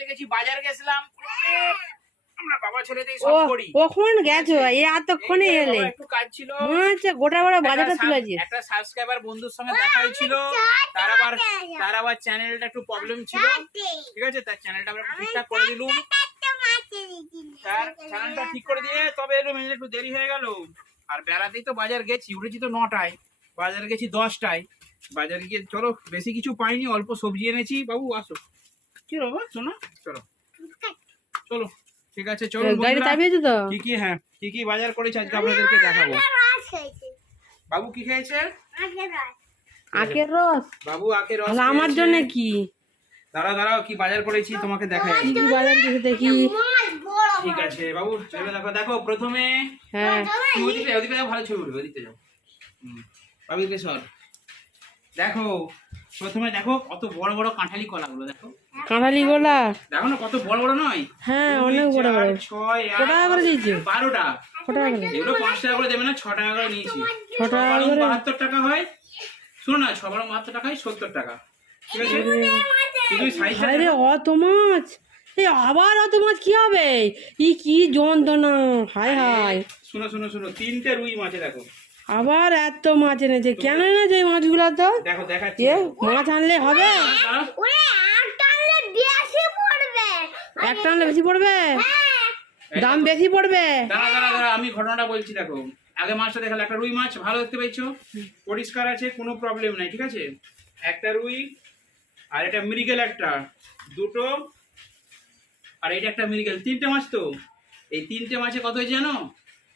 দেখেছি বাজার গেছিলাম আমরা বাবা ছেলেতেই সব করি। কখন গেছো? এই এতক্ষণে এলে? একটু কাজ ছিল। আচ্ছা, গোটা বড় বাজারটা তুলে দিই। একটা সাবস্ক্রাইবার বন্ধুর সঙ্গে দেখা হয়েছিল, তার আবার চ্যানেলটা একটু প্রবলেম ছিল, ঠিক আছে? তার চ্যানেলটা আমরা ঠিকঠাক করে দিলুম, তার চ্যানেলটা ঠিক করে দিয়ে তবে এলুম, একটু দেরি হয়ে গেল। আর বেড়াতেই তো বাজার গেছি, উঠেছি তো 9টায়, বাজারে গেছি 10টায়। বাজারে গিয়ে চলো বেশি কিছু পাইনি, অল্প সবজি এনেছি। বাবু আসো, কি বাবা শোনো, চলো চলো ঠিক আছে চলো। কি কি বাজার করেছি আজকে আপনাদেরকে দেখাবো। বাবু কি খেয়েছে? আখের রস। বাবু আখের রস আমার জন্য কি? দাঁড়াও কি বাজার করেছি তোমাকে দেখাই। কি বাজার করেছি দেখি। ঠিক আছে বাবু চলো দেখো প্রথমে। হ্যাঁ ওদিকে যাও, ভালো ছবি উঠবে, ওদিকে যাও। বাবু এদিকে সর। দেখো প্রথমে দেখো কত বড় বড় কাঁঠালি কলাগুলো, দেখো কাঁঠালি কলা, দেখো না কত বড় বড় নয়? হ্যাঁ অনেক বড় বড়। 6 কত টাকা করে দিয়েছো? 12টা। কত টাকা করে? এগুলো 5 টাকা করে দেবে না, 6 টাকা করে নিয়েছি। 6 টাকা করে 72 টাকা হয়। শোনো না, 6 72 টাকা হয় 70 টাকা, ঠিক আছে? কিন্তু সাইজ আরে অত মাছ, এই আবার অত মাছ কি হবে? কি যন্ত্রণা, হায় হায়। শুনো 3টে রুই মাছ দেখো। আবার এত মাছ এনেছে, কেন এনেছে এই মাছগুলো? তো দেখো দেখাচ্ছি, মাছ আনলে হবে? একটা আনলে বেশি পড়বে, দাম বেশি পড়বে। দাঁড়া আমি ঘটনাটা বলছি। দেখো আগে মাছটা দেখালে, একটা রুই মাছ ভালো দেখতে পেয়েছো, পরিষ্কার আছে, কোনো প্রবলেম নাই, ঠিক আছে? একটা রুই, আর এটা মৃগেল একটা, দুটো, আর এটা একটা মৃগেল, 3টে মাছ। তো এই 3টে মাছে কত হয়েছে জানো?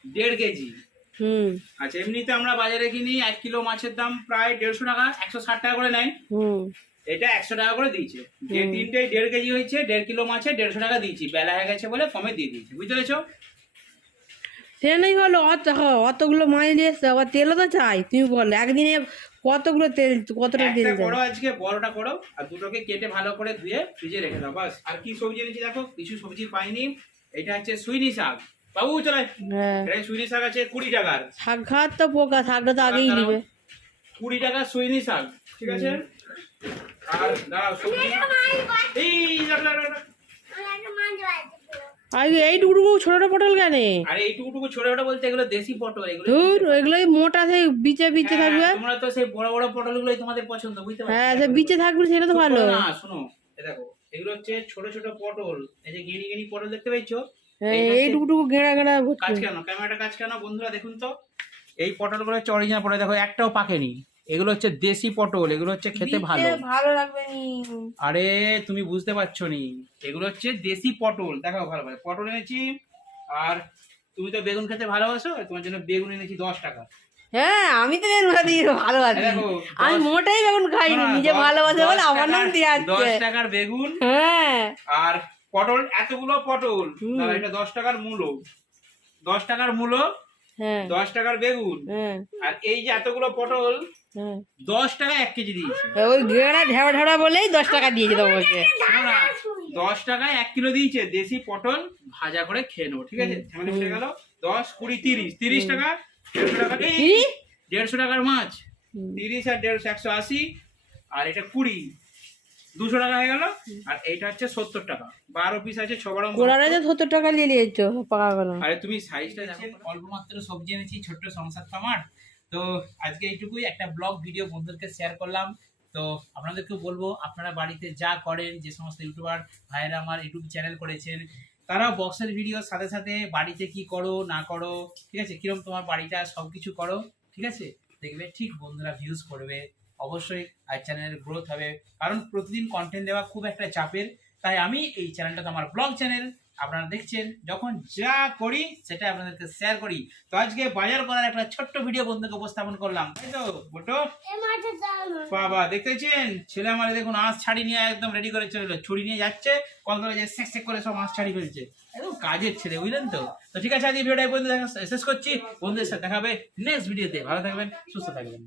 1.5 কেজি। আচ্ছা, এমনিতে আমরা বাজারে কিনি 1 কিলো মাছের দাম প্রায় 150 টাকা, 160 টাকা করে নেয়। এটা 100 টাকা করে দিয়েছে। যে 3টে 1.5 কেজি হয়েছে, 1.5 কিলো মাছে 150 টাকা দিয়েছি। বেলা হয়ে গেছে বলে কমে দিয়ে দিয়েছি, বুঝতে পেরেছো? সে নেই হলো, অতগুলো মাছ নিয়ে এসছে, আবার তেলও তো চাই। তুমি বলো একদিনে কতগুলো তেল, কতটা তেল করো আজকে, বড়টা করো, আর দুটোকে কেটে ভালো করে ধুয়ে ফ্রিজে রেখে দাও, বাস। আর কি সবজি এনেছি দেখো, কিছু সবজি পাইনি। এটা হচ্ছে সুইনি শাক। বাবু চলে, এটা সুইনি শাক আছে 20 টাকার। শাক খাওয়ার তো পোকা, শাকটা তো আগেই দিবে। 20 টাকা সুইনি শাক, ঠিক আছে? আর দাঁড়াও সবজি, এইটুকু ছোট পটল কেন? আরে এইটুকু ছোট বলতে এগুলো দেশি পটল, এগুলোই মোটা, সেই বিচে থাকবে। তোমরা তো সেই বড় বড় পটলগুলোই তোমাদের পছন্দ, বুঝতে পারছো? হ্যাঁ, সেই বিচে থাকবে, সেটা তো ভালো না। শোনো দেখো, এগুলো হচ্ছে ছোট ছোট পটল, এই যে গেড়ি পটল দেখতে পাচ্ছো? এইটুকু গেড়া কাজ কেন, ক্যামেরাটা কাজ কেন বন্ধুরা দেখুন তো। এই পটলগুলো হচ্ছে অরিজিনাল পটল, দেখো একটাও পাকেনি। এগুলো হচ্ছে দেশি পটল, এগুলো হচ্ছে খেতে ভালো লাগবে নি। আরে তুমি বুঝতে পারছো নি, এগুলো হচ্ছে দেশি পটল। দেখো ভালো পটল এনেছি। আর তুমি তো বেগুন খেতে ভালোবাসো, তোমার জন্য বেগুন এনেছি 10 টাকা। হ্যাঁ, আমি তো বেগুন ভালোবাসি, আমি মোটেই বেগুন খাইনি, নিজে ভালোবাসে বলে আমার নাম দিয়ে আছে। 10 টাকার বেগুন। হ্যাঁ, আর পটল, এতগুলো পটল, এটা 10 টাকার মূলো, 10 টাকার মূলো, 10 টাকার বেগুন, আর এই যে এতগুলো পটল 10 টাকা 1 কেজি দিয়েছে। ওই গেড়া ঢেড়া বলেই 10 টাকা দিয়েছে তোমাকে। 10 টাকায় 1 কিলো দিয়েছে দেশি পটল, ভাজা করে খেয়ে নেবো, ঠিক আছে? ঝামেলা মিটে গেল। 10, 20, 30 টাকা, 150 টাকা, 150 টাকার মাছ, 30 আর 150, 180, আর এটা 20, 200 টাকা হয়ে গেল। আর এইটা হচ্ছে 70 টাকা, 12 পিস আছে, 6 বড়। 70 টাকা নিয়ে নিয়েছো, পাকা গেল। আরে তুমি সাইজটা দেখো, অল্প মাত্র সবজি এনেছি, ছোট্ট সংসার তো আমার। তো আজকে এইটুকুই, একটা ব্লগ ভিডিও বন্ধুদেরকে শেয়ার করলাম। তো আপনাদেরকে বলবো, আপনারা বাড়িতে যা করেন, যে সমস্ত ইউটিউবার ভাইয়েরা আমার ইউটিউব চ্যানেল করেছেন, তারা বক্সের ভিডিওর সাথে সাথে বাড়িতে কি করো না করো, ঠিক আছে, কিরকম তোমার বাড়িটা, সব কিছু করো, ঠিক আছে? দেখবে ঠিক বন্ধুরা ভিউজ করবে অবশ্যই, আর চ্যানেলের গ্রোথ হবে। কারণ প্রতিদিন কন্টেন্ট দেওয়া খুব একটা চাপের, তাই আমি এই চ্যানেলটা তো আমার ব্লগ চ্যানেল, আপনারা দেখছেন, যখন যা করি সেটা আপনাদেরকে শেয়ার করি। তো আজকে বাজার করার একটা ছোট্ট ভিডিও বন্ধুকে উপস্থাপন করলাম, তাই তো বটো? বাবা দেখতেছেন, ছেলে আমার দেখুন আঁশ ছাড়ি নিয়ে একদম রেডি করে চললো, ছুরি নিয়ে যাচ্ছে, কল করে যে সেক করে সব আঁশ ছাড়ি ফেলছে, একদম কাজের ছেলে, বুঝলেন তো? তো ঠিক আছে, আজকে ভিডিওটা এই পর্যন্ত শেষ করছি। বন্ধুদের সাথে দেখা হবে নেক্সট ভিডিওতে। ভালো থাকবেন, সুস্থ থাকবেন।